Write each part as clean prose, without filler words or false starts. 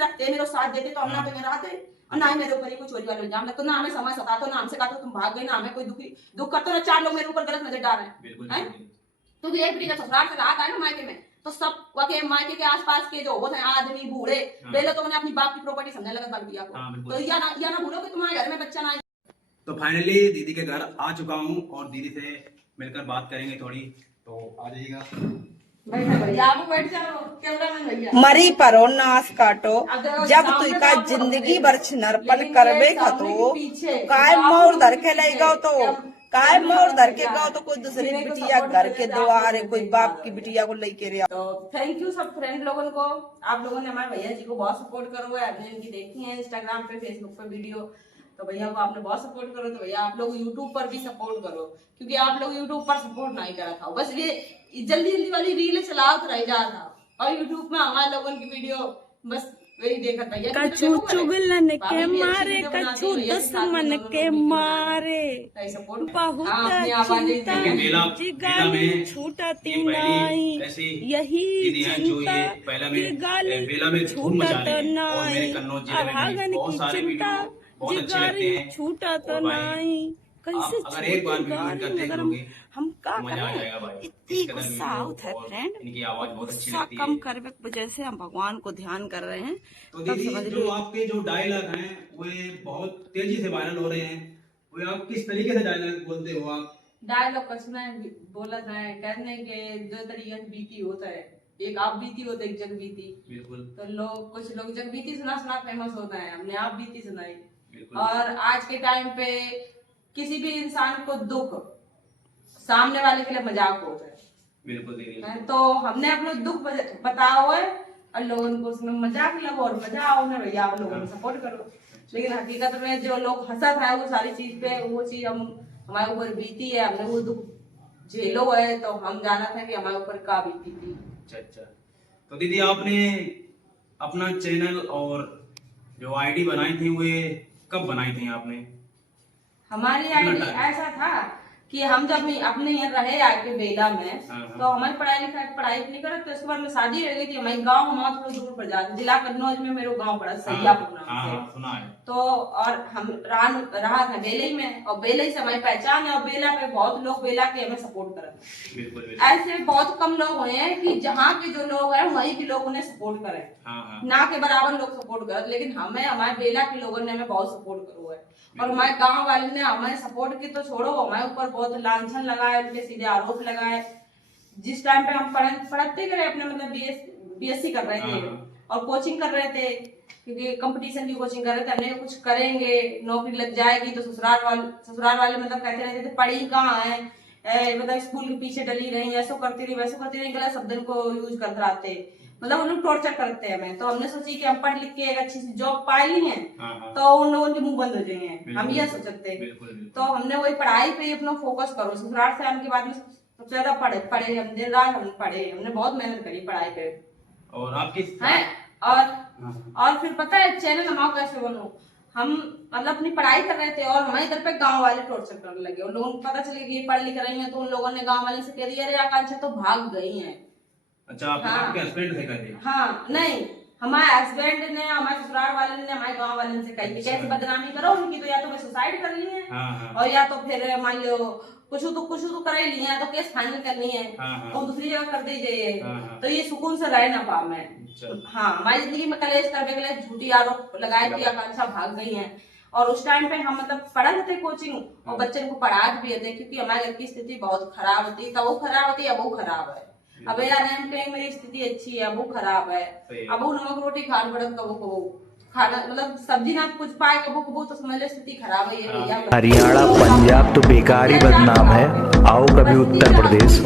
से रखते, मेरे साथ देते तो हम ना तो यहाँ रहते, और ना ही मेरे ऊपर ही कोई चोरी वाला इल्जाम लगता, ना हमें समय सताते, ना हमसे कहते तुम भाग गए, ना हमें कोई दुख करते, ना 4 लोग मेरे ऊपर गलत नजर डाल रहे हैं। तो एक बेटी का ससुराल से रहा था ना मायके में, तो सब के मायके के आसपास के जो होते हैं आदमी बूढ़े, पहले तो मैंने अपनी बाप की प्रॉपर्टी समझने लगा बिटिया को, तो या ना भूलो कि तुम्हारे घर में बच्चा ना। तो फाइनली दीदी के घर आ चुका हूँ और दीदी से मिलकर बात करेंगे थोड़ी, तो आ जाइएगा। मरी परो नाश काटो, जब तुई का जिंदगी भर नरपन करबे खतो, काय मोर धर के ले गो तो काय मोर धर के गो तो कोई दूसरी बिटिया घर के द्वारे कोई बाप की बिटिया को लेके रे। तो थैंक यू सब फ्रेंड लोगों को, आप लोगों ने हमारे भैया जी को बहुत सपोर्ट करो है, आपने इनकी देखी है इंस्टाग्राम पे फेसबुक पे वीडियो, तो भैया को आपने बहुत सपोर्ट करो, तो भैया आप लोग यूट्यूब पर भी सपोर्ट करो, क्योंकि आप लोग यूट्यूब पर सपोर्ट नहीं करा था, बस ये जल्दी जल्दी वाली रील चलाओ तो रह जा था, और यूट्यूब में हमारे लोगों की वीडियो बस वही देखा था। कछु चुगलन के मारे, कछु दुश्मन के मारे, बहुत चिंता जिगर छूटती नहीं, यही चिंता की गाली छूटत नहीं, अभागन की चिंता जिगर छूटत नहीं। कैसे अगर एक बार अगर हम का करें, इतनी गुस्सा आउट है फ्रेंड, इनकी आवाज बहुत अच्छी गुस्सा लगती कम है। करने वजह से हम भगवान को ध्यान कर रहे हैं, तो तब दीदी समझ जो लीजिए। आपके जो डायलॉग हैं वे बहुत तेजी से वायरल हो रहे हैं, वे आप किस तरीके से डायलॉग बोलते हो आप? डायलॉग कुछ नहीं बोला था, कहने के दो तरीके से बीती होता है, एक आप बीती होता है, एक जग बीती। बिल्कुल। तो लोग कुछ लोग जग बीती सुना सुना फेमस होता है, हमने आप बीती सुनाई। और आज के टाइम पे किसी भी इंसान को दुख सामने वाले के लिए मजाक होता है, बिल्कुल। तो हमने अपना दुख बताओ है और लोगों को उसमें मजाक लगो और मजा आओ ना भैया, आप लोगों को सपोर्ट करो, लेकिन हकीकत में जो लोग हंसा था वो सारी चीज पे, वो चीज हम हमारे ऊपर बीती है, हमने वो दुख झेलो है, तो हम जाना था कि हमारे ऊपर का बीती थी। अच्छा। तो दीदी आपने अपना चैनल और जो आईडी बनाई थी वे कब बनाई थी आपने? हमारी आईडी ऐसा था कि हम जब अपने यहाँ रहे आके बेला में, तो हमारी पढ़ाई नहीं करे, तो उसके बाद में शादी रह गई थी, हमारे गांव हमारा थोड़ा दूर पड़ जाता, जिला कन्नौज में मेरे गांव पड़ा सैयापुर नाम से। सुना है। तो और हम रहा था बेले में, और बेले से हमारी पहचान है, और बेला पे बहुत लोग बेला के हमें सपोर्ट करे, ऐसे बहुत कम लोग हुए हैं कि जहाँ के जो लोग हैं वहीं के लोग उन्हें सपोर्ट करें, ना के बराबर लोग सपोर्ट करे, लेकिन हमें हमारे बेला के लोगों ने हमें बहुत सपोर्ट करो है, और हमारे गांव वाले ने हमें सपोर्ट की तो छोड़ो, हमारे ऊपर बहुत लांछन लगाए, उनके सीधे आरोप लगाए। जिस टाइम पे हम पढ़ते गए अपने, मतलब बीएससी कर रहे थे और कोचिंग कर रहे थे, क्योंकि कंपटीशन की कोचिंग कर रहे थे, हमने कुछ करेंगे नौकरी लग जाएगी, तो ससुराल वाले मतलब कहते रहते थे पढ़ी कहाँ है, मतलब स्कूल के पीछे डली रही, ऐसा करती रही वैसा करती रही, गलत शब्द को यूज करते रहते, मतलब उन लोग टॉर्चर करते हैं हमें। तो हमने सोची कि हम पढ़ लिख के एक अच्छी सी जॉब पा ली है, तो उन लोगों के मुंह बंद हो जाएंगे, हम ये सोचते। तो हमने वही पढ़ाई पे अपना फोकस करो, ससुराल से आने के बाद में सबसे ज्यादा पढ़े हम दिन रात हम पढ़े, हमने बहुत मेहनत करी पढ़ाई पे। और आपकी है और फिर पता है चैनल हमारा कैसे बनो, हम मतलब अपनी पढ़ाई कर रहे थे और हमारे इधर पे गांव वाले टॉर्चर करने लगे, उन लोगों को पता चले कि ये पढ़ लिख रही हैं, तो उन लोगों ने गांव वाले से कह दिया अरे आकांक्षा तो भाग गई हैं। अच्छा, आपके हस्बैंड से कह दिया? हाँ, नहीं, हमारे हस्बैंड ने, हमारे ससुराल वाले ने हमारे गांव वाले से कही कैसे बदनामी करो उनकी, तो या तो मैं सुसाइड कर ली है, और या तो फिर मान लो कुछ तो कर ही लिया, तो केस फाइनल करनी है, तो दूसरी जगह कर दीजिए, तो ये सुकून से रह ना पा मैं। हाँ, हमारी जिंदगी में कलेश करने के लिए झूठी आरोप लगाए कि आकांक्षा भाग गई है, और उस टाइम पे हम मतलब पढ़ा थे कोचिंग और बच्चे को पढ़ा भी थे, क्योंकि हमारे घर की स्थिति बहुत खराब होती, तब वो खराब होती, अब वो खराब है। अब यार मेरी स्थिति अच्छी है, अब वो खराब है, अब वो नमक रोटी खान पड़त कबो खाना, मतलब सब्जी ना कुछ पाए कबो, तो समझ लो स्थिति खराब है ये भैया। हरियाणा पंजाब तो बेकार ही बदनाम है, आओ कभी उत्तर प्रदेश।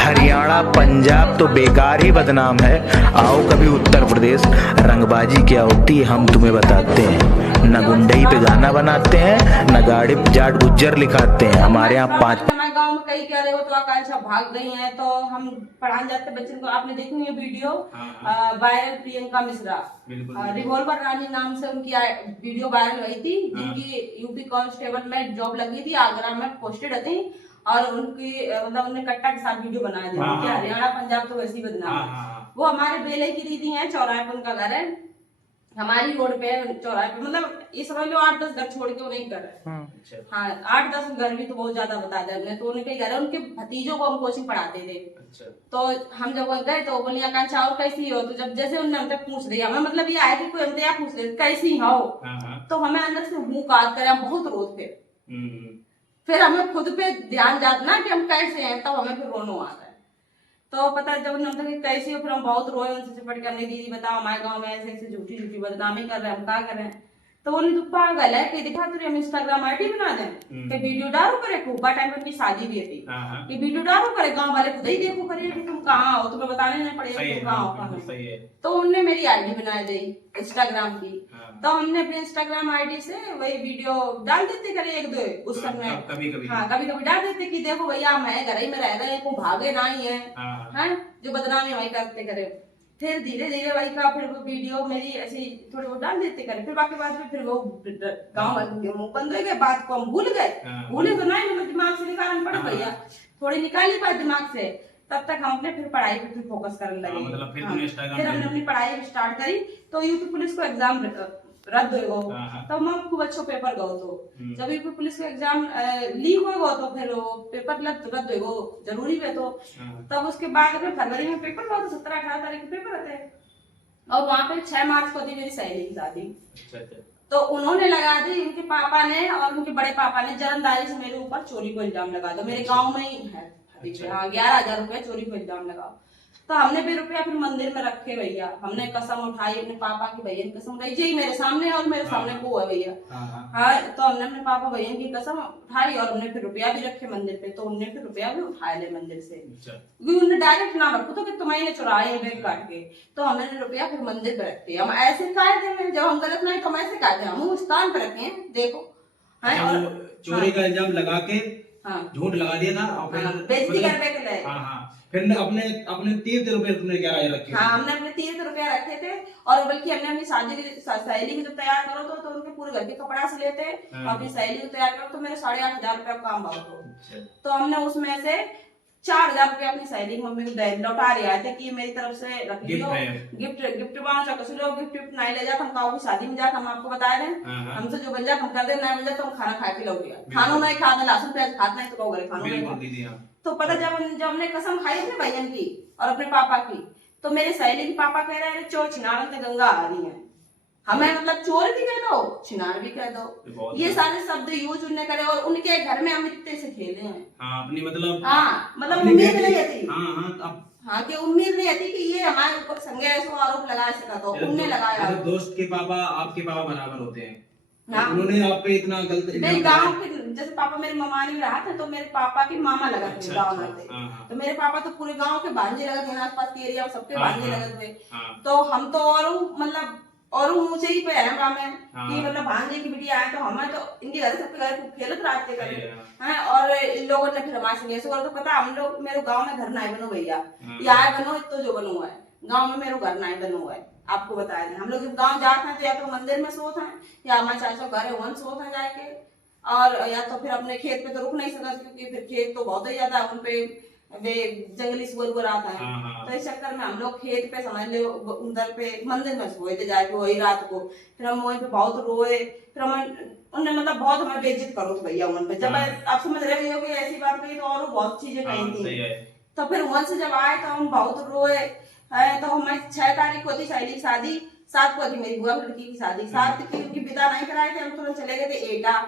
हरियाणा पंजाब तो बेकार ही बदनाम है, आओ कभी उत्तर प्रदेश। रंगबाजी क्या होती है हम तुम्हें बताते हैं, न गुंडई पे गाना बनाते हैं, न गाड़ी जाट गुज्जर लिखाते हैं, हमारे यहाँ 5 गांव में कई कह रहे हो तो आकांक्षा भाग गई हैं, तो हम पढ़ाने जाते बच्चों को, आपने देखी है video viral, Priyanka Mishra revolver Rani नाम से उनकी वीडियो वायरल हुई थी, जिनकी यूपी कांस्टेबल में जॉब लगी थी, आगरा में पोस्टेड थी, और उनकी मतलब उन्होंने कट्टा के साथ वीडियो बनाया था कि हरियाणा पंजाब तो वैसी बदनाम है। वो हमारे बेले की दीदी है, चौराहे पर उनका घर है, हमारी रोड पे चौराहे पे, मतलब ये समझ लो 8-10 घर छोड़ के वो नहीं कर रहे। अच्छा हाँ 8-10 घर भी तो बहुत ज्यादा बता दे हमने, तो उनके घर है, उनके भतीजों को हम कोचिंग पढ़ाते थे। अच्छा तो हम जब वहाँ गए तो बोली आकांक्षा और कैसी हो, तो जब जैसे उन्होंने हमसे पूछ लिया, हमें मतलब ये आया कि कोई हमसे यहाँ पूछ ले कैसी हो, हाँ तो हमें अंदर से मुंह काट कर हम बहुत रोते थे। हम्म, फिर हमें खुद पे ध्यान जाता ना कि हम कैसे हैं, तब हमें फिर रोना आता है। तो पता है जब उन्होंने कहा कैसी हो, फिर हम बहुत रोए, उनसे चिपट के हमने दीदी बताओ हमारे गांव में ऐसे ऐसे झूठी झूठी बदनामी कर रहे हैं, हम क्या करें। तो बोली तू पागल है कि दिखा तुझे हम इंस्टाग्राम आईडी बना दें कि वीडियो डालो करे, खूब टाइम पर उनकी शादी भी थी हाँ कि वीडियो डालो करे, गांव वाले खुद ही देखो करे कि तुम कहाँ हो, तुम्हें बताने नहीं पड़ेगा सही है, तुम कहाँ हो हाँ, कहाँ बिल्कुल सही है। तो उनने मेरी आईडी बना दी इंस्टाग्राम की। हाँ। तो हमने अपने इंस्टाग्राम आईडी से वही वीडियो डाल देते करे एक दो उस समय, कभी कभी हाँ कभी कभी डाल देते कि देखो भैया मैं घर ही में रह रहे हैं, को भागे ना ही है, हाँ हैं जो बदनामी वही करते करे। फिर धीरे धीरे वही का फिर वो वीडियो मेरी ऐसी थोड़ी बहुत डाल देते करे, फिर बाकी बाद में फिर वो गाँव मुंह बंद हो गए, बात को हम भूल गए। हाँ। भूले तो नहीं, मतलब दिमाग से निकाल हम पढ़ भैया थोड़ी निकाली बात दिमाग से, तब तक हम अपने फिर पढ़ाई पे फिर फोकस करने लगे। हाँ, मतलब फिर तुमने Instagram फिर हमने अपनी पढ़ाई स्टार्ट करी, तो यूपी पुलिस को एग्जाम रद्द हो गो, हाँ। तब हम खूब अच्छो पेपर गो, तो जब यूपी पुलिस का एग्जाम लीक हो गो तो फिर वो पेपर रद्द हो गो जरूरी है, तो हाँ। तब उसके बाद में फरवरी में पेपर हुआ, तो 17-18 तारीख को पेपर होते हैं। और वहाँ पे 6 मार्च को थी मेरी सहेली की शादी, अच्छा अच्छा तो उन्होंने लगा दी, उनके पापा ने और उनके बड़े पापा ने जन्मदारी से मेरे ऊपर चोरी को इल्जाम लगा दो, मेरे गांव में ही है। अच्छा। हाँ 11,000 रुपए चोरी को इल्जाम लगाओ। तो हमने भी रुपया फिर मंदिर में रखे भैया, हमने कसम उठाई अपने पापा की, भैया की कसम उठाई जी मेरे सामने, और मेरे सामने वो है भैया। हाँ तो हमने अपने पापा भैया की कसम उठाई, और हमने फिर रुपया भी रखे मंदिर पे, तो उनने फिर रुपया भी उठाया ले मंदिर से, क्योंकि उन्होंने डायरेक्ट ना रखो तो कि तुम्हारे चुराए बैग काट के, तो हमने रुपया फिर मंदिर पे रखे। हम ऐसे काहे थे, जब हम गलत नहीं तो हम ऐसे काहे थे, हम उस स्थान पे रखे हैं देखो। चोरी का इल्जाम लगा के हाँ झूठ लगा दिया था, और फिर बेइज्जती करने के लिए। हाँ फिर अपने 30 रुपए तुमने 11,000 रखे। हाँ हमने अपने 30 रुपया रखे थे, और बल्कि हमने अपनी शादी की सहेली को जब तैयार करो तो उनके पूरे घर के कपड़ा से लेते, और अपनी सहेली को तैयार करो तो मेरे 8,500 रुपया काम भाव, तो हमने उसमें से 4,000 रुपया अपनी सहेली मम्मी को लौटा रहे आए थे कि मेरी तरफ से रख लो, गिफ्ट बांचो कुछ लोग गिफ्ट नहीं ले जाते, हम काऊ की शादी में जाते, हम आपको बता रहे हैं हमसे जो बन जाए हम कर दे, नहीं बन जाए तो हम खाना खा के लौट गया, खानों नहीं खाते लहसुन प्याज खाते नहीं तो कहो घरे खानों नहीं। तो पता जब हमने कसम खाई अपने भैया की और अपने पापा की, तो मेरे सहेली के पापा कह रहे हैं चोर छिनार से गंगा आ रही है, हमें मतलब चोर भी कह दो छिनार भी कह दो, ये सारे शब्द यूज उन्होंने करे, और उनके घर में हम इतने से खेले हैं। अपनी मतलब उम्मीद नहीं थी, हाँ कि उम्मीद नहीं थी कि ये हमारे ऊपर संज्ञा आरोप लगा सका, तो उनने लगाया। दोस्त के पापा आपके पापा बराबर होते हैं, हाँ। उन्होंने आप पे इतना गलत मेरे गांव के जैसे पापा मेरे ममानी में रहा था, तो मेरे पापा की मामा लगा थे गाँव में थे, तो मेरे पापा तो पूरे गांव के भांजे लगे थे, आसपास के एरिया में सबके भांजे लगे थे, तो हम तो और मतलब और ऊंचे ही पे है में कि मतलब भांजे की बिटिया आए, तो हमें तो इनके घर सबके घर खेलत रहते करे हैं, और इन लोगों ने फिर हमारे संगे तो पता हम लोग मेरे गांव में घर नहीं बनो भैया, यहाँ बनो तो जो बनो है गांव में मेरे घर नहीं बनो है, आपको बताया था। हम लोग जब गांव जाते हैं तो या तो मंदिर में सोते हैं, या हमारे चाचा घर है वहाँ सोते हैं जाके, और या तो फिर अपने खेत पे तो रुक नहीं सकते, क्योंकि फिर खेत तो बहुत ही ज्यादा उन पे वे जंगली सुअर आता है, तो इस चक्कर में हम लोग खेत पे समझ लो उधर पे मंदिर में सोए थे जाके वही रात को, फिर हम वहीं पे बहुत रोए, फिर हम उनने मतलब बहुत हमें बेइज्जत करो तो भैया उन पे, जब आप समझ रहे हो कि ऐसी बात कही तो और बहुत चीजें कही थी, तो फिर वहां से जब आए तो हम बहुत रोए है। तो हमें 6 तारीख को थी सहेली की शादी, 7 को थी मेरी बुआ लड़की की शादी, 7 की उनकी विदा नहीं कराए थे, हम तुरंत चले गए थे एटा,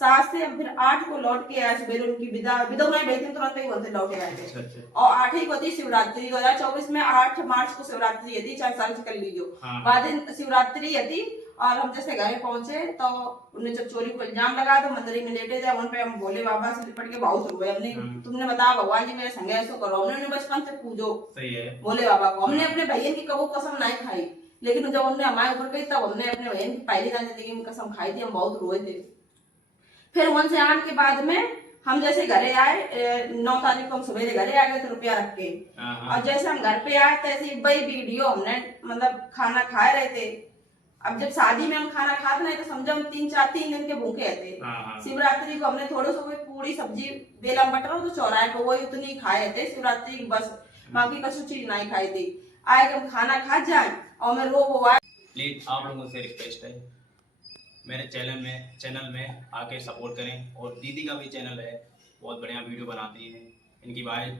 7 से हम फिर 8 को लौट के आए, सवेरे उनकी विदा नहीं भेजते तुरंत ही वहां से लौटे आए थे। और 8 ही को थी शिवरात्रि 2024 में, 8 मार्च को शिवरात्रि थी, 4 साल से कर लीजिए बाद दिन शिवरात्रि थी। और हम जैसे घर पहुंचे तो उन्हें जब चोरी को इल्जाम लगा तो मंदिर में लेटे जाए, उन पे हम भोले बाबा से लिपट के बहुत रोए, हमने तुमने बताया भगवान जी मेरे संग ऐसा करो, हमने बचपन से पूजो भोले बाबा को, हमने अपने भैया की कबू कसम नहीं खाई, लेकिन जब उन्होंने हमारे ऊपर कही तब हमने अपने बहन की पहली बार जिंदगी में कसम खाई थी, हम बहुत रोए थे। फिर वहां से आने के बाद में हम जैसे घरे आए 9 तारीख को हम सुबह घरे आ गए थे रुपया रख के, और जैसे हम घर पे आए तैसे वही वीडियो हमने मतलब खाना खा रहे थे। अब जब शादी में हम खाना खाते नहीं तो समझो हम 3 दिन के भूखे थे। शिवरात्रि को हमने थोड़ा सा पूरी सब्जी बेला बटर तो चौराहे को वही उतनी खाए थे शिवरात्रि बस, बाकी कछु चीज नहीं खाई थी। आए हम खाना खा जाए और मैं रो वो प्लीज़ आप लोगों से रिक्वेस्ट है, मेरे चैनल में आके सपोर्ट करें। और दीदी का भी चैनल है, बहुत बढ़िया वीडियो बनाती है। इनकी भाई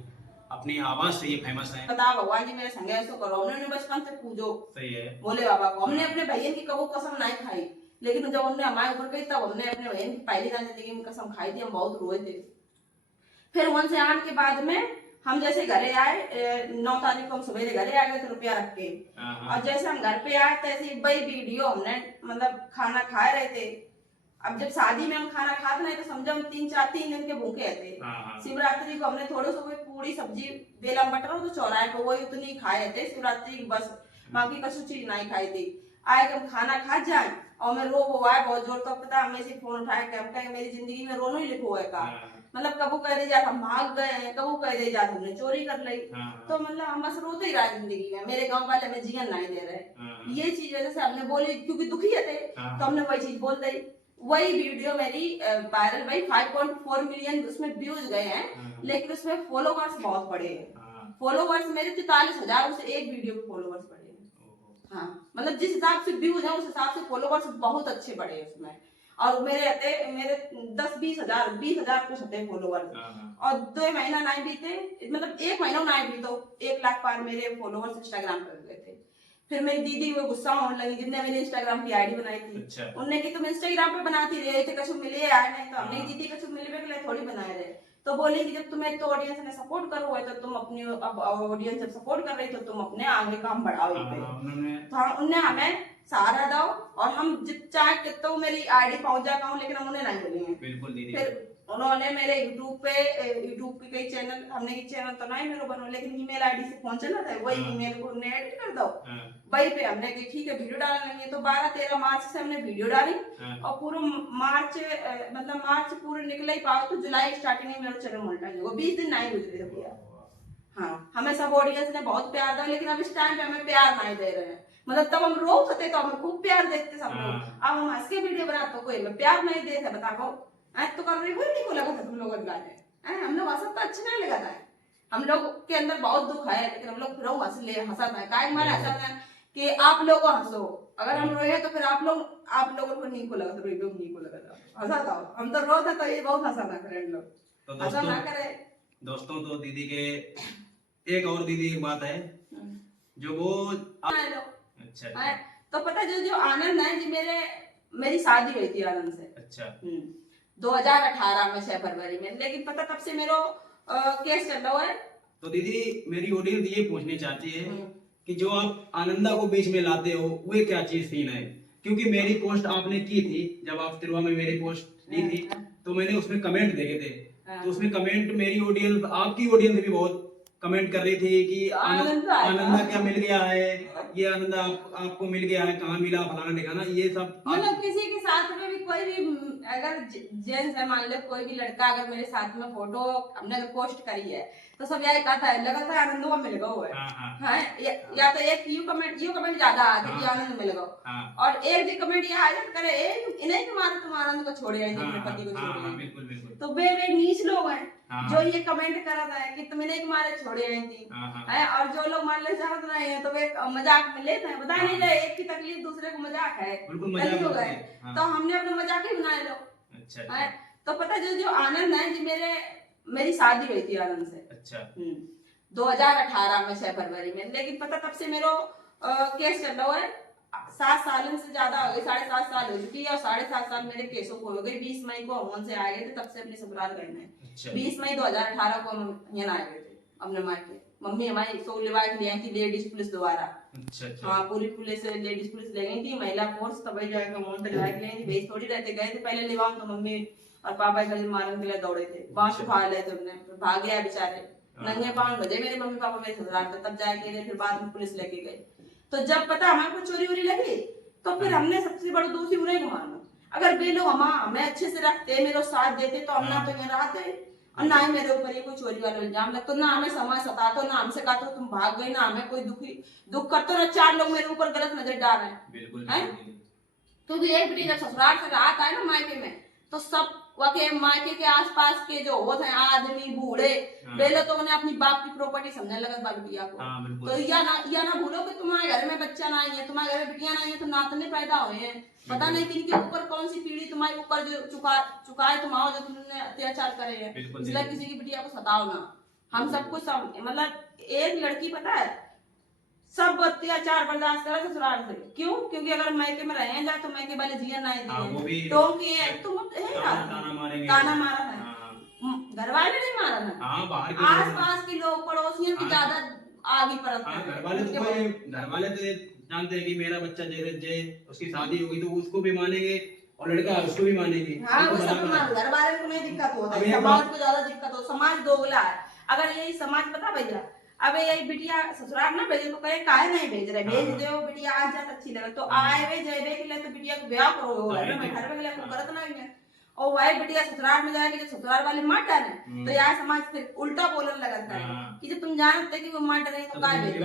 अपनी आवाज़ से ये फेमस है। बता भगवान जी मेरे संग ऐसो करो, हमने बचपन से पूजो सही है। भोले बाबा को। हमने अपने भैया की कबो कसम नहीं खाई, लेकिन जब उन्होंने हमारे ऊपर कही तब हमने अपने भैया की पहली बार जिंदगी में कसम खाई थी। हम बहुत रोए थे। फिर वहां से आने के बाद में हम जैसे घरे आए, 9 तारीख को हम सुबह घरे आ गए थे रुपया रख के। और जैसे हम घर पे आए तैसे वही वीडियो हमने मतलब खाना खा रहे थे। अब जब शादी में हम खाना खाते नहीं तो समझो हम 3 दिन के भूखे थे। शिवरात्रि को हमने थोड़े से पूरी सब्जी बेला मटर तो चौराहे पे वही उतनी खाए थे शिवरात्रि की, बस बाकी कछु चीज नहीं खाई थी। आए हम खाना खा जाए और मैं रो वो आए बहुत जोर, तो पता हमें से फोन उठाए कि हम कहें मेरी जिंदगी में रोनो ही लिखो है का। मतलब कबू कह दे जात हम भाग गए हैं, कबू कह दे जात हमने चोरी कर ली। तो मतलब हम बस रोते ही रहा जिंदगी में। मेरे गांव वाले हमें जीवन नहीं दे रहे। ये चीज वजह से हमने बोली, क्योंकि दुखी थे तो हमने वही चीज बोल दी। वही वीडियो मेरी वायरल भाई 5.4 मिलियन उसमें व्यूज गए हैं, लेकिन उसमें फॉलोवर्स बहुत बड़े हैं। फॉलोवर्स मेरे 43,000 उसे एक वीडियो के फॉलोवर्स बढ़े हैं। हाँ, मतलब जिस हिसाब से व्यूज है उस हिसाब से फॉलोवर्स बहुत अच्छे बढ़े हैं उसमें। और मेरे 20,000 कुछ होते फॉलोवर्स। और 2 महीना नहीं बीते, मतलब 1 महीना नहीं बीतो 1 लाख पार मेरे फॉलोवर्स इंस्टाग्राम पर गए थे। फिर मेरी दीदी वो गुस्सा होने लगी जिनने मेरे इंस्टाग्राम की आईडी बनाई थी। अच्छा। उनने की तुम इंस्टाग्राम पे बनाती रहे थे, कछु मिले आए नहीं, तो हमने दीदी कछु मिलवे के लिए थोड़ी बनाए रहे। तो बोले कि जब तुम्हें तो ऑडियंस ने सपोर्ट करो है तो तुम अपनी अब ऑडियंस जब सपोर्ट कर रही तो तुम अपने आगे काम बढ़ाओ। तो उनने हमें सहारा दो और हम चाहे कितना मेरी आईडी पहुंच जाता हूँ, लेकिन हम उन्हें नहीं बोलेंगे। बिल्कुल दीदी। फिर उन्होंने मेरे यूट्यूब के कई चैनल, हमने चैनल तो नहीं मेरे बनो, लेकिन ईमेल आईडी से पहुंचे ना था, वही ईमेल को उन्हें एडिट कर दो। वही पे हमने की ठीक है वीडियो डालने लगे। तो 12-13 मार्च से हमने वीडियो डाली और पूरा मार्च पूरे निकले ही पाओ तो जुलाई स्टार्टिंग में मेरा चैनल मोनेटाइज हुआ। 20 दिन नहीं गुजरे थे भैया। हाँ, हमें सब ऑडियंस ने बहुत प्यार दिया, लेकिन अब इस टाइम पे हमें प्यार नहीं दे रहे हैं। मतलब तब हम रो सकते तो हमें खूब प्यार देते सब लोग। अब हम हंस के वीडियो बनाते तो कोई हमें प्यार नहीं देते। बताओ तो कर रही कोई नहीं को लगा था तुम लोगों को हम लोग हंसा तो अच्छा नहीं लगा था। हम लोग के अंदर बहुत दुख है, लेकिन हम लोग फिर हंसा था काय मारे हंसा था कि आप लोग हंसो। अगर हम रोए तो फिर आप लोगों को नहीं को लगा था, नहीं को लगा था, हंसा था। हम तो रो था तो ये बहुत हंसा था फ्रेंड लोग। तो हंसा ना करे दोस्तों। तो दीदी के एक और दीदी एक बात है जो वो अच्छा। तो पता जो आनंद है जी, मेरी शादी हुई थी आनंद से। अच्छा। 2018 में 6 फरवरी में, लेकिन पता तब से मेरा केस चल रहा है। तो दीदी मेरी ऑडियंस ये पूछनी चाहती है कि जो आप आनंदा को बीच में लाते हो वो क्या चीज सीन है? क्योंकि मेरी पोस्ट आपने की थी जब आप तिरुवा में मेरी पोस्ट दी थी, तो मैंने उसमें कमेंट देखे थे। तो उसमें कमेंट मेरी ऑडियंस, आपकी ऑडियंस भी बहुत कमेंट कर रही थी कि आनंदा क्या मिल गया है, ये आनंदा आपको मिल गया है, कहाँ मिला, फलाना दिखाना, ये सब। मतलब किसी के साथ में भी कोई भी अगर जेंट्स है, मान लो कोई भी लड़का अगर मेरे साथ में फोटो हमने अगर पोस्ट करी है तो सब यही कहता है लगा था आनंद को मिल गया है। या तो एक यू कमेंट ज्यादा आते कि आनंद मिल गया, और एक भी कमेंट ये हाईलाइट करे इन्हें के मारे तुम आनंद को छोड़े अपने पति को छोड़े। तो वे नीच लोग हैं जो ये कमेंट करता है कि तुम इन्हें के मारे छोड़े थी। और जो लोग मान ले चाहते नहीं है तो वे मजाक में लेते हैं, बता नहीं रहे एक की तकलीफ दूसरे को मजाक है, हो गए। तो हमने अपना मजाक ही बनाए लो। अच्छा। तो पता जो आनंद है जी, मेरी शादी हुई थी आनंद से। अच्छा। 2018 में 6 फरवरी में, लेकिन पता तब से मेरा केस चल रहा है। 7 साल से ज्यादा हो गए, 7.5 साल हो चुकी है और 7.5 साल मेरे केसों को हो गए। 20 मई को अमन से आए गए थे, तब से अपने ससुराल गए हैं। 20 मई 2018 को हम यहाँ आए गए थे अपने मायके। मम्मी हमारी सो लिवा के लिए थी लेडीज पुलिस द्वारा। अच्छा। हाँ, पूरी पुलिस लेडीज पुलिस ले गई थी, महिला फोर्स तब जाकर अमन से लिवा के लिए थी। भेज थोड़ी रहते गए थे पहले लिवा, तो मम्मी और पापा घर मारने के लिए दौड़े थे, बांस उठा ले थे, हमने भाग गया बेचारे। नंगे पाँव बजे मेरे मम्मी पापा मेरे ससुराल थे, तब जाके फिर बाद में पुलिस लेके गई। तो जब पता हमारे को चोरी वोरी लगी तो फिर हमने सबसे बड़ा दोषी उन्हें को मारना। अगर वे लोग हमें अच्छे से रखते, मेरे साथ देते तो हम ना तो यहाँ रहते और ना ही मेरे ऊपर ये कोई चोरी वाला इल्जाम लगता, ना हमें समाज सताते, ना हमसे कहते तुम भाग गई, ना हमें कोई दुख करते, ना 4 लोग मेरे ऊपर गलत नजर डाल रहे हैं। क्योंकि एक बेटी जब ससुराल से रात आए ना मायके में तो सब वके मायके के आसपास के जो होते हैं आदमी बूढ़े पहले तो उन्हें अपनी बाप की प्रॉपर्टी समझने लगा बाल बिटिया को। हाँ, बिल्कुल। तो या ना भूलो कि तुम्हारे घर में बच्चा ना आई है, तुम्हारे घर में बिटिया ना आई है, तो नातने पैदा हुए हैं, पता नहीं किनके ऊपर कौन सी पीढ़ी तुम्हारे ऊपर जो चुकाए तुम आओ, जो तुमने अत्याचार करे हैं। इसलिए किसी की बिटिया को सताओ ना। हम सब कुछ मतलब एक लड़की पता है सब अत्याचार बर्दाश्त करा ससुराल से। क्यों? क्योंकि अगर मैके में रहे जाए तो मैके वाले जिया ना दिए टोंकी है तुम ताना मारा है, घर वाले नहीं मारा ना, आस पास के लोग पड़ोसियों की ज्यादा आगे परत है। घर वाले तो जानते हैं कि मेरा बच्चा जे उसकी शादी होगी तो उसको भी मानेंगे और लड़का उसको भी मानेंगे। हाँ, वो सब घर वाले को नहीं दिक्कत होता है, समाज को ज्यादा दिक्कत हो। समाज दोगला है। अगर यही समाज पता भैया अबे यही बिटिया ससुराल ना भेजे तो कहे काहे नहीं भेज रहे, भेज दो बिटिया आज जात अच्छी लगे तो आए वे जेबे के लिए तो बिटिया को ब्याह करो हो घर में घर में को करत नहीं है। और वही बिटिया ससुराल में जाएगी जब ससुराल वाले मार डाले तो यार समाज फिर उल्टा बोलने लगता है कि जब तुम जानते कि वो मार डरे तो काय भेज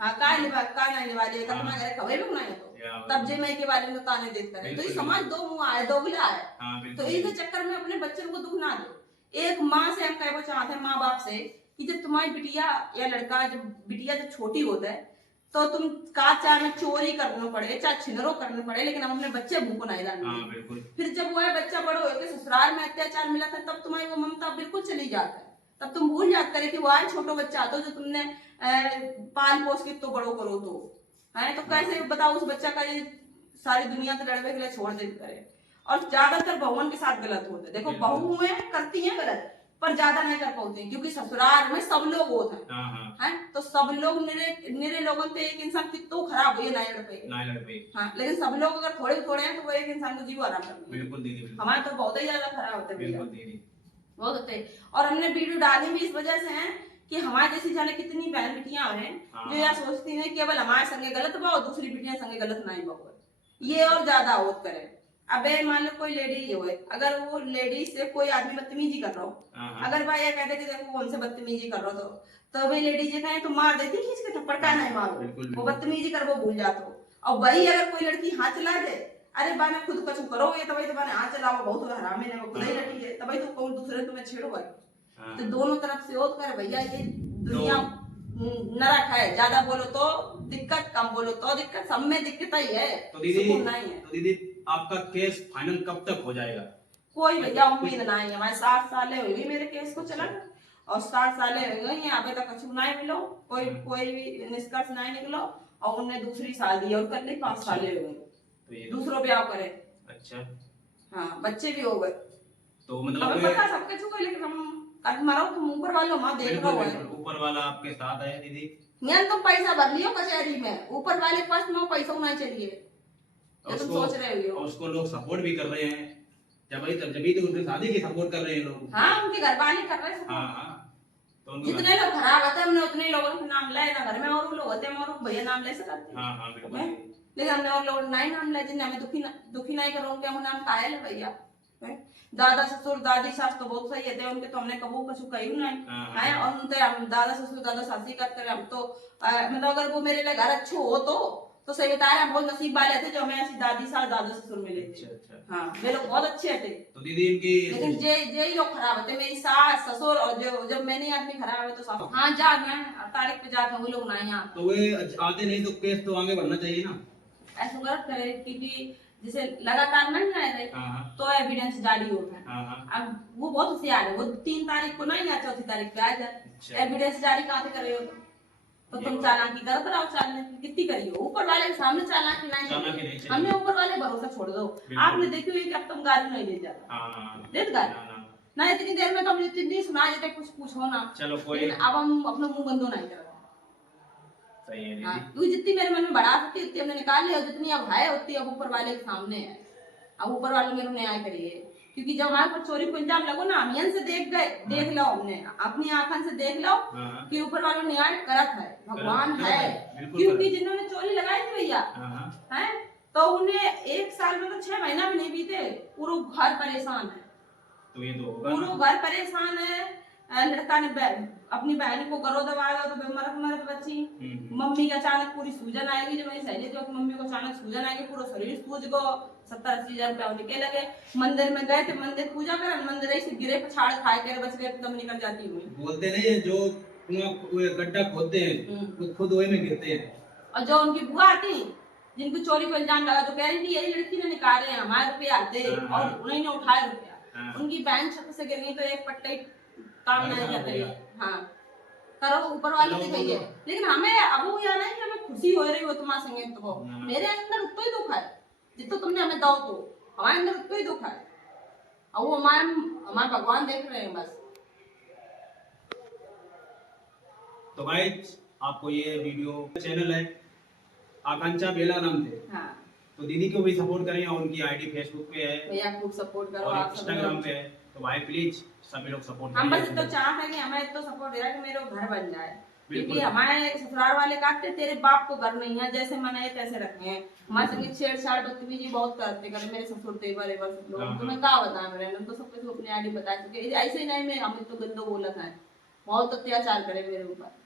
हाँ काय नहीं निभा ले तुम्हारे घर खबर भी बनाए तो तब जे मैं के बारे में ताने देखता है। तो ये समाज दो मुंह आए दोगला है। तो इनके चक्कर में अपने बच्चों को दुख ना दो। एक माँ से हम कहना चाहते हैं माँ बाप से कि जब तुम्हारी बिटिया या लड़का जब बिटिया जब छोटी होता है तो तुम चाहे में चोरी करना पड़े चाहे छिनरो करना पड़े लेकिन हम अपने बच्चे मुंह को नहीं डालना। फिर जब वह बच्चा बड़ो हो के ससुराल में अत्याचार मिला था तब तुम्हारी वो ममता बिल्कुल चली जाता है। तब तुम भूल जाते करे कि वह छोटो बच्चा तो जो तुमने पाल पोस के तो बड़ो करो तो है तो कैसे बताओ उस बच्चा का ये सारी दुनिया तो लड़ने के लिए छोड़ दे करे। और ज्यादातर बहुओं के साथ गलत होता है। देखो बहुएं करती हैं गलत पर ज्यादा नहीं कर पाते क्योंकि ससुराल में सब लोग होते हैं तो सब लोग निरे लोगों से एक इंसान कितना खराब हुई नहीं लड़ पाए। हाँ, लेकिन सब लोग अगर थोड़े थोड़े हैं तो वो एक इंसान को जीव आराम कर हमारे तो बहुत ही ज्यादा खराब होते हैं बहुत होते। और हमने वीडियो डाली भी इस वजह से है कि हमारे जैसी जाने कितनी बहन बिटियां हैं जो यह सोचती हैं केवल हमारे संगे गलत बा और दूसरी बिटियां संगे गलत नहीं बा ये और ज्यादा आवत करे। अबे मान लो कोई लेडीज हो अगर वो लेडीज से कोई आदमी बदतमीजी कर रहा हो अगर भाई ये कहते कि देखो वो हमसे बदतमीजी कर रहा तो भाई लेडीज ये कहे तो मार देती खींच के थप्पड़ का नहीं मारो वो बदतमीजी कर वो भूल जाते हो। और वही अगर कोई लड़की हाथ चला दे अरे बाना खुद कछु करो ये तभी तो बाने हाथ चलाओ बहुत हराम है वो खुद ही लड़ी है तभी तो कौन दूसरे तुम्हें छेड़ो तो दोनों तरफ से होत कर भैया ये दुनिया नरक है। ज्यादा बोलो तो दिक्कत कम बोलो तो दिक्कत सब में दिक्कत ही है। तो दीदी आपका केस फाइनल कब तक हो जाएगा? कोई भैया उम्मीद नहीं है। हमारे 7 साल हो गई मेरे केस को चला और 7 साल हो गई अभी तक कुछ नहीं मिलो कोई भी निष्कर्ष नहीं निकलो और उन्हें दूसरी शादी और कर ली 5 साल हो गए दूसरों ब्याह करे। अच्छा हाँ बच्चे भी हो गए तो मतलब पता सबके चुका लेकिन हम मरो तुम ऊपर वालों माँ देख रहा है ऊपर वाला आपके साथ है दीदी तुम पैसा भर लियो कचहरी में ऊपर वाले के पास में पैसा होना चाहिए तुम सोच रहे हो। उसको लोग सपोर्ट भी कर रहे हैं जब तो उनकी शादी की सपोर्ट कर रहे हैं लोग। हाँ उनके घर वाले कर रहे हैं तो जितने लोग खराब होते हैं हमने उतने लोगों के नाम लाए ना घर में और लोग होते हैं और भैया नाम ले सकते हैं लेकिन हमने और लोग नहीं नाम लाए जिन्हें हमें दुखी नहीं करो उनके हम नाम कायल है भैया। दादा ससुर दादी सास तो बहुत सही है उनके तो हमने कबू कछु कही नहीं है और उनसे हम दादा ससुर दादा सासी करते रहे हम तो मतलब अगर वो मेरे लिए घर अच्छे हो तो सही बता रहे हम बहुत नसीब वाले थे जो हमें ऐसी दादी सास दादा ससुर मिले थे। हाँ वे लोग बहुत अच्छे थे तो दीदी इनकी लेकिन जे लोग खराब होते मेरी सास ससुर और जब मैंने आदमी खराब है तो सास हाँ जा मैं तारीख पे जाते वो लोग नहीं आते तो वे आते नहीं तो केस तो आगे बढ़ना चाहिए ना ऐसा गलत करे क्योंकि जैसे लगातार नहीं आए थे तो एविडेंस जारी होता है। अब वो बहुत होशियार है वो 3 तारीख को नहीं या 4 तारीख पे आ जाए एविडेंस जारी कहाँ से करे हो तो तुम चालाकी करो कराओ चालाकी कितनी करियो ऊपर वाले के सामने चालाकी नहीं हमने ऊपर वाले भरोसा छोड़ दो। आपने देखी हुई कि अब तुम गाड़ी नहीं ले जाओ देख गाड़ी ना इतनी देर में तो हम इतनी सुना देते कुछ पूछो ना चलो कोई अब हम अपना मुंह बंदो नहीं कर सही है हाँ तू जितनी मेरे मन में बढ़ा सकती उतनी हमने निकाल लिया जितनी अब है उतनी अब ऊपर वाले के सामने है। अब ऊपर वाले मेरे न्याय करिए क्योंकि जब हमारे पर चोरी को इंजाम लगो ना हम से देख लो हमने अपनी आंखों से देख लो कि ऊपर वालों ने न्याय करत है भगवान है क्योंकि जिन्होंने चोरी लगाई थी भैया है तो उन्हें 1 साल में तो 6 महीना भी नहीं बीते पूरा घर परेशान है तो ये तो पूरा घर परेशान है। लड़का ने अपनी बहन को गरो दबाएगा तो मरक मरक बच्ची। मम्मी के अचानक पूरी सूजन आएगी, जो मेरी सहेली थी मम्मी को अचानक सूजन आएगी, पूरा शरीर सूज गो, 70-80 हजार रुपया निकल लगे। मंदिर में गए थे, मंदिर पूजा कर, मंदिर ऐसे गिरे पछाड़ खाए कर बच गए, तब निकल जाती हुई। बोलते नहीं है जो कुआं गड्ढा खोदते हैं वो खुद वही में गिरते हैं। और जो उनकी बुआ आती जिनको चोरी को इल्जाम लगा, तो कह रही थी यही लड़की ने निकाले हैं हमारे रुपये आते और उन्हीं ने उठाए रुपया। उनकी बहन छत से गिर गई तो एक पट्टे काम नहीं करते। हाँ करो ऊपर वाले की गई है, लेकिन हमें अब वो याद है कि हमें खुशी हो रही हो तुम्हारे संगे, तो मेरे अंदर उतना ही दुख है जितना तुमने हमें दो, तो हमारे अंदर उतना ही दुख है और वो हमारे भगवान देख रहे हैं बस। तो भाई आपको ये वीडियो चैनल है आकांक्षा बेला नाम थे। हाँ तो दीदी को भी सपोर्ट करें और उनकी आईडी फेसबुक पे है भैया, खूब सपोर्ट करो और आप सब इंस्टाग्राम लोग। पे है, तो भाई प्लीज सभी लोग सपोर्ट हम करें। बस तो चाहते हैं कि हमें तो सपोर्ट दे रहा है कि मेरे घर बन जाए, क्योंकि बिल्कुल। हमारे ससुराल वाले कहते तेरे बाप को घर नहीं है, जैसे मनाए तैसे रखे हैं। हमारे संगे छेड़छाड़ बदतमीजी बहुत करते करे मेरे ससुर तेवर एवर सब लोग। तो मैं क्या बताऊं, मैंने तो सब कुछ अपनी आईडी बता चुके, ऐसे ही नहीं मैं हमें तो गंदो बोलत है, बहुत अत्याचार करे मेरे ऊपर।